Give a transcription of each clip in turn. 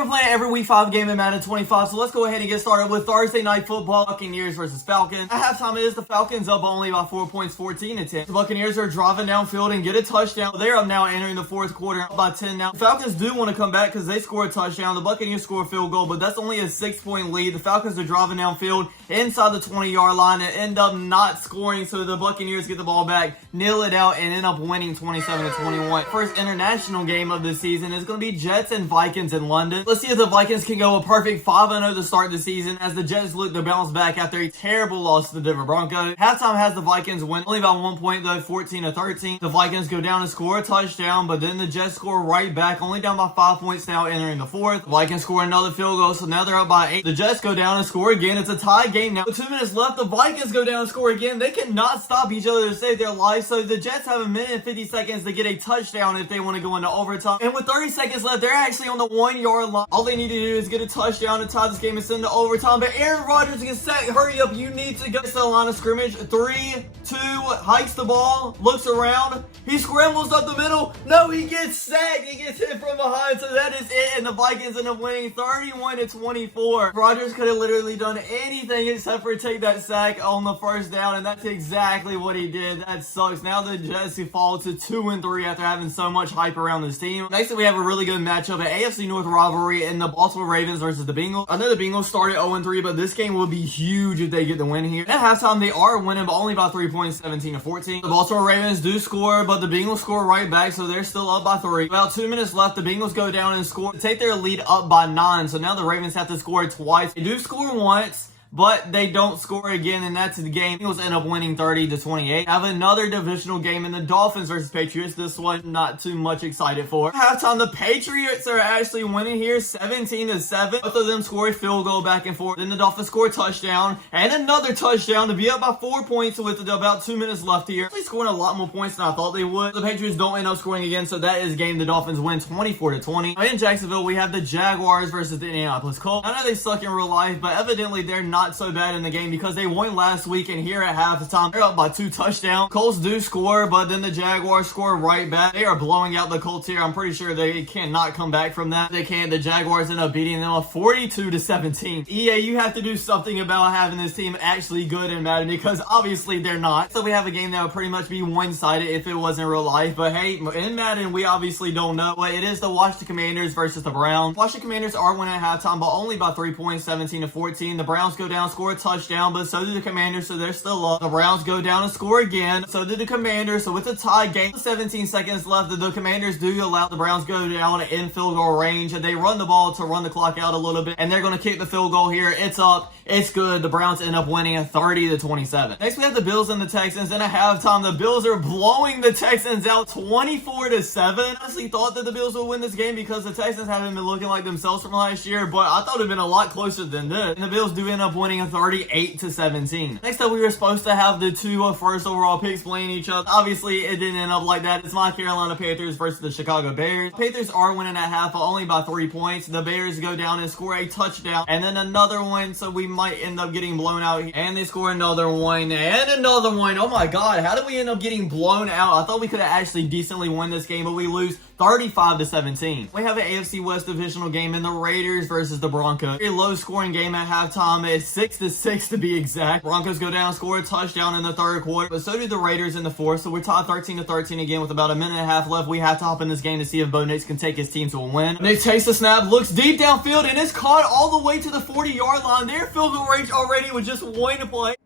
we're playing every week 5 game in Madden 25, so let's go ahead and get started with Thursday Night Football, Buccaneers versus Falcons. At halftime, it is the Falcons up only by 4 points, 14-10. The Buccaneers are driving downfield and get a touchdown. They're up now entering the fourth quarter, up by 10 now. The Falcons do want to come back because they score a touchdown. The Buccaneers score a field goal, but that's only a 6-point lead. The Falcons are driving downfield inside the 20-yard line and end up not scoring, so the Buccaneers get the ball back, kneel it out, and end up winning 27-21. First international game of the season is going to be Jets and Vikings in London. Let's see if the Vikings can go a perfect 5-0 to start the season as the Jets look to bounce back after a terrible loss to the Denver Broncos. Halftime has the Vikings win only by 1 point though, 14-13. The Vikings go down and score a touchdown, but then the Jets score right back, only down by 5 points now entering the fourth. The Vikings score another field goal, so now they're up by 8. The Jets go down and score again. It's a tie game now. With 2 minutes left, the Vikings go down and score again. They cannot stop each other to save their life, so the Jets have a minute and 50 seconds to get a touchdown if they want to go into overtime. And with 30 seconds left, they're actually on the 1-yard line. All they need to do is get a touchdown to tie this game and send to overtime. But Aaron Rodgers gets sacked. Hurry up. You need to go to the line of scrimmage. 3, 2, hikes the ball, looks around. He scrambles up the middle. No, he gets sacked. He gets hit from behind. So that is it. And the Vikings end up winning 31-24. Rodgers could have literally done anything except for take that sack on the first down. And that's exactly what he did. That sucks. Now the Jets fall to 2-3 after having so much hype around this team. Next up, we have a really good matchup, an AFC North rivalry in the Baltimore Ravens versus the Bengals. I know the Bengals started 0-3, but this game will be huge if they get the win here. At halftime, they are winning, but only by 3 points, 17-14. The Baltimore Ravens do score, but the Bengals score right back, so they're still up by 3. About 2 minutes left, the Bengals go down and score to take their lead up by 9, so now the Ravens have to score twice. They do score once, but they don't score again, and that's the game. Eagles end up winning 30-28. Have another divisional game in the Dolphins versus Patriots. This one, not too much excited for. Halftime, the Patriots are actually winning here, 17-7. Both of them score a field goal back and forth. Then the Dolphins score a touchdown, and another touchdown to be up by 4 points with about 2 minutes left here. They scoring a lot more points than I thought they would. The Patriots don't end up scoring again, so that is game the Dolphins win 24-20. In Jacksonville, we have the Jaguars versus the Indianapolis Colts. I know they suck in real life, but evidently they're not so bad in the game because they won last week, and here at halftime they're up by 2 touchdowns. Colts do score, but then the Jaguars score right back. They are blowing out the Colts here. I'm pretty sure they cannot come back from that. They can't. The Jaguars end up beating them 42-17. EA, you have to do something about having this team actually good in Madden because obviously they're not. So we have a game that would pretty much be one-sided if it wasn't real life, but hey, in Madden we obviously don't know. But it is the Washington Commanders versus the Browns. Washington Commanders are winning at halftime, but only by 3 points, 17-14. The Browns go down, score a touchdown, but so did the Commanders, so they're still up. The Browns go down and score again, so did the Commanders, so it's a tie game. 17 seconds left. The Commanders do allow the Browns go down in field goal range, and they run the ball to run the clock out a little bit, and they're going to kick the field goal here. It's up. It's good. The Browns end up winning 30-27. Next, we have the Bills and the Texans, and at halftime, the Bills are blowing the Texans out 24-7. I honestly thought that the Bills would win this game because the Texans haven't been looking like themselves from last year, but I thought it would have been a lot closer than this. And the Bills do end up winning 38-17. Next up, we were supposed to have the 2 first overall picks playing each other. Obviously, it didn't end up like that. It's my Carolina Panthers versus the Chicago Bears. Panthers are winning at half, only by 3 points. The Bears go down and score a touchdown, and then another one, so we might end up getting blown out here. And they score another one, and another one. Oh my god, how did we end up getting blown out? I thought we could have actually decently won this game, but we lose 35-17. We have an AFC West divisional game in the Raiders versus the Broncos. Very low scoring game at halftime. It's 6-6 to be exact. Broncos go down, score a touchdown in the third quarter, but so do the Raiders in the fourth. So we're tied 13-13 again with about a minute and a half left. We have to hop in this game to see if Bo Nix can take his team to a win. Nick takes the snap, looks deep downfield, and it's caught all the way to the 40-yard line. They're field goal range already with just 1 to play.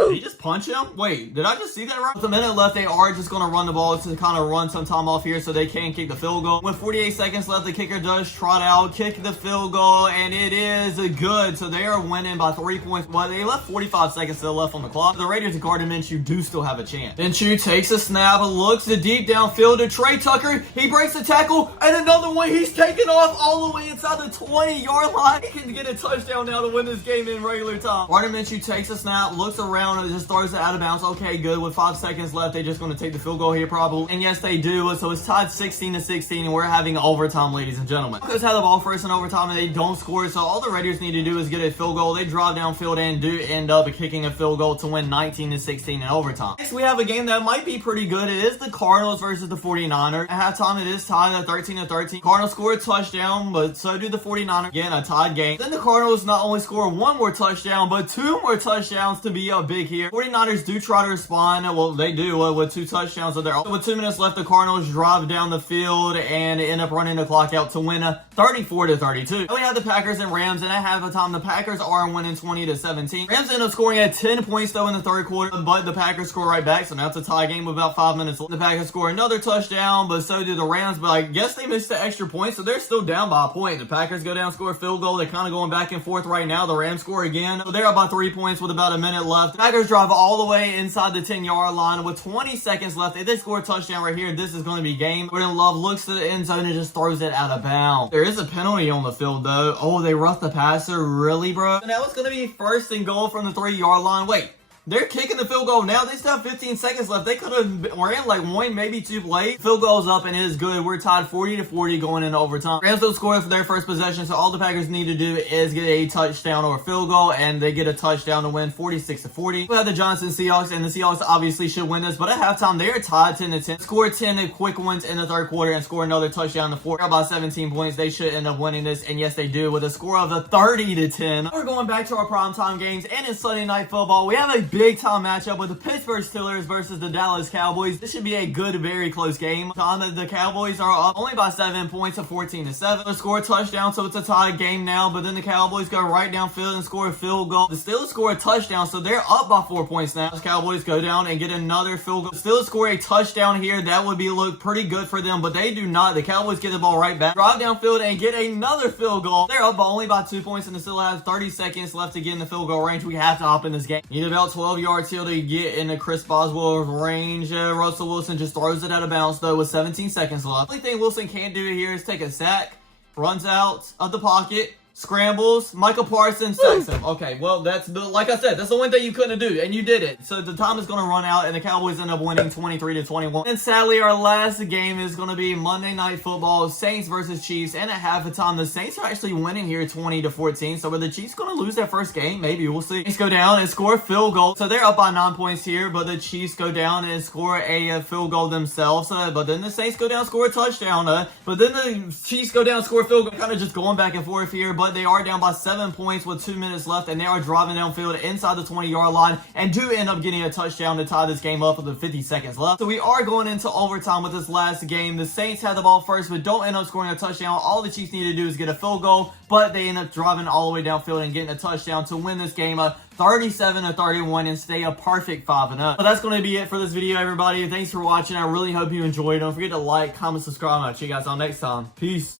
Did he just punch him? Wait, did I just see that right? With a minute left, they are just going to run the ball to kind of run some time off here so they can kick the field goal. With 48 seconds left, the kicker does trot out, kick the field goal, and it is good. So they are winning by 3 points. Well, they left 45 seconds to the left on the clock. The Raiders and Gardner Minshew do still have a chance. Minshew takes a snap, looks deep downfield to Trey Tucker. He breaks the tackle, and another one. He's taking off all the way inside the 20-yard line. He can get a touchdown now to win this game in regular time. Gardner Minshew takes a snap, looks around, touchdown. It just throws it out of bounds. Okay, good. With 5 seconds left, they're just going to take the field goal here probably. And yes, they do. So it's tied 16-16, and we're having overtime, ladies and gentlemen. Broncos have the ball first in overtime, and they don't score. So all the Raiders need to do is get a field goal. They drive downfield and do end up kicking a field goal to win 19-16 in overtime. Next, we have a game that might be pretty good. It is the Cardinals versus the 49ers. At halftime, it is tied at 13-13. Cardinals score a touchdown, but so do the 49ers. Again, a tied game. Then the Cardinals not only score one more touchdown, but two more touchdowns to be a big here. 49ers do try to respond. Well, they do with two touchdowns of their own. With 2 minutes left, the Cardinals drive down the field and end up running the clock out to win 34-32. Then we have the Packers and Rams, and at halftime, the Packers are winning 20-17. Rams end up scoring at 10 points though in the third quarter, but the Packers score right back, so now it's a tie game with about 5 minutes left. The Packers score another touchdown, but so do the Rams, but I guess they missed the extra point, so they're still down by a point. The Packers go down, score a field goal. They're kind of going back and forth right now. The Rams score again, so they're up by 3 points with about a minute left. The Packers drive all the way inside the 10-yard line with 20 seconds left. If they score a touchdown right here, this is going to be game. Jordan Love looks to the end zone and just throws it out of bounds. There is a penalty on the field though. Oh, they roughed the passer, really, bro? So now it's going to be first and goal from the 3-yard line. Wait. They're kicking the field goal now. They still have 15 seconds left. They could have ran like one, maybe two plays. Field goal's up and it is good. We're tied 40-40 going into overtime. Rams don't score for their first possession, so all the Packers need to do is get a touchdown or a field goal, and they get a touchdown to win 46-40. We have the Giants and Seahawks, and the Seahawks obviously should win this, but at halftime, they are tied 10-10. Score 10 quick ones in the third quarter and score another touchdown in the fourth. About 17 points. They should end up winning this, and yes, they do with a score of 30-10. We're going back to our primetime games, and in Sunday Night Football, we have a big time matchup with the Pittsburgh Steelers versus the Dallas Cowboys. This should be a good, very close game. The Cowboys are up only by 7 points to 14-7. They score a touchdown, so it's a tie game now, but then the Cowboys go right downfield and score a field goal. The Steelers score a touchdown, so they're up by 4 points now. The Cowboys go down and get another field goal. The Steelers score a touchdown here. That would look pretty good for them, but they do not. The Cowboys get the ball right back, drive downfield and get another field goal. They're up by only by 2 points, and they still have 30 seconds left to get in the field goal range. We have to hop in this game. Need about 12 yards here to get in the Chris Boswell range. Russell Wilson just throws it out of bounds though with 17 seconds left. The only thing Wilson can't do here is take a sack, runs out of the pocket, scrambles, Michael Parsons sacks him. Okay, well, like I said, that's the one thing you couldn't do, and you did it. So the time is going to run out, and the Cowboys end up winning 23-21. And sadly, our last game is going to be Monday Night Football, Saints versus Chiefs. And at halftime, the Saints are actually winning here 20-14. So are the Chiefs going to lose their first game? Maybe, we'll see. Saints go down and score a field goal. So they're up by 9 points here, but the Chiefs go down and score a field goal themselves. But then the Saints go down, score a touchdown. But then the Chiefs go down, score a field goal. Kind of just going back and forth here, but they are down by 7 points with 2 minutes left, and they are driving downfield inside the 20-yard line and do end up getting a touchdown to tie this game up with 50 seconds left. So we are going into overtime with this last game. The Saints had the ball first, but don't end up scoring a touchdown. All the Chiefs need to do is get a field goal, but they end up driving all the way downfield and getting a touchdown to win this game 37-31 and stay a perfect 5-0. But that's going to be it for this video, everybody. Thanks for watching. I really hope you enjoyed. Don't forget to like, comment, subscribe, and I'll see you guys all next time. Peace.